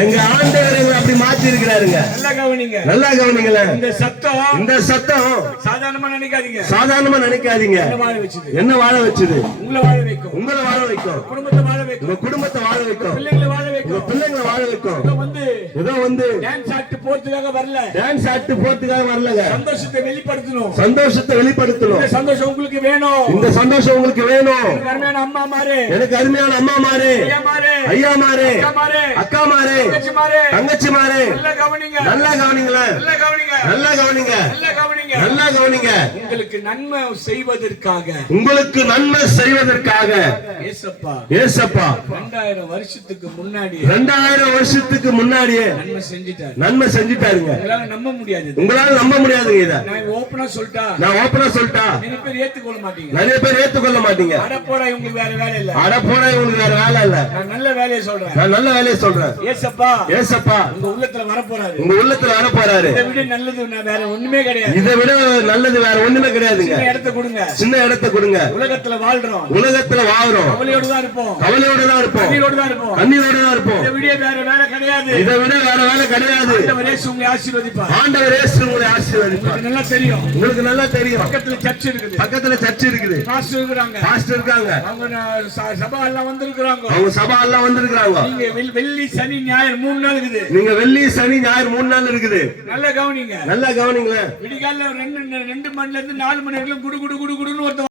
எங்க ஆண்டவர் அப்படி மாத்தி இருக்கிறாருங்க. நல்லா கவனிங்க, நல்லா கவனிங்கள. இந்த சத்தம் சாதாரணமா நினைக்காதீங்க. என்ன வாழ வச்சது? உங்களை வாழ வைக்கும், குடும்பத்தை வாழ வைக்கும், உங்க குடும்பத்தை வாழ வைக்கும், பிள்ளைங்களை வாழ வைக்கும், பிள்ளைங்களை வாழ வைக்கும். ஏதோ டான்ஸ் ஆட்டு போறதுக்காக வரலங்க. சந்தோஷத்தை வெளிப்படுத்தணும். இந்த சந்தோஷம் உங்களுக்கு வேணும். எனக்கு அருமையான அம்மா மாரே, ஐயா மாரே, அக்கா மாரே, தங்கச்சி மாரே. நல்லா கவனிங்க. உங்களுக்கு நன்மை செய்வதற்காக ஏசப்பா 2000 வருஷத்துக்கு முன்னாடியே நன்மை செஞ்சிட்டாருங்க. உங்களால நம்ப முடியாதுங்க. இத நான் ஓபனா சொல்லிட்டா நிறைய பேர் ஏத்துக்கொள்ள மாட்டீங்க. அட போடா உங்களுக்கு வேற வேலை இல்ல. நான் நல்ல வேலையை சொல்றேன். ஏசப்பா உங்க உள்ளத்துல வர போறாரு. இதை விட நல்லது வேற ஒண்ணுமே கிடையாதுங்க. சின்ன இடத்தை கொடுங்க. உலகத்துல வாழ்றோம். கவலையோடு தான் இருப்போம். கண்ணீரோடு தான் இருப்போம். இதை விட வேற வேலை கிடையாது. ஆண்டவர் இயேசு உங்களை ஆசீர்வதிப்பார். உங்களுக்கு நல்லா தெரியும். பக்கத்துல சர்ச் இருக்குது. பாஸ்டர் இருக்காங்க. அவங்க சபா எல்லாம் வந்திருக்காங்க. நீங்க வெள்ளி சனி ஞாயிறு 3 நாள் இருக்குது. நல்லா கவனிங்க. விடிகால 2 மணில இருந்து 4 மணி வரைக்கும் குடு குடுன்னு ஒருத்தர்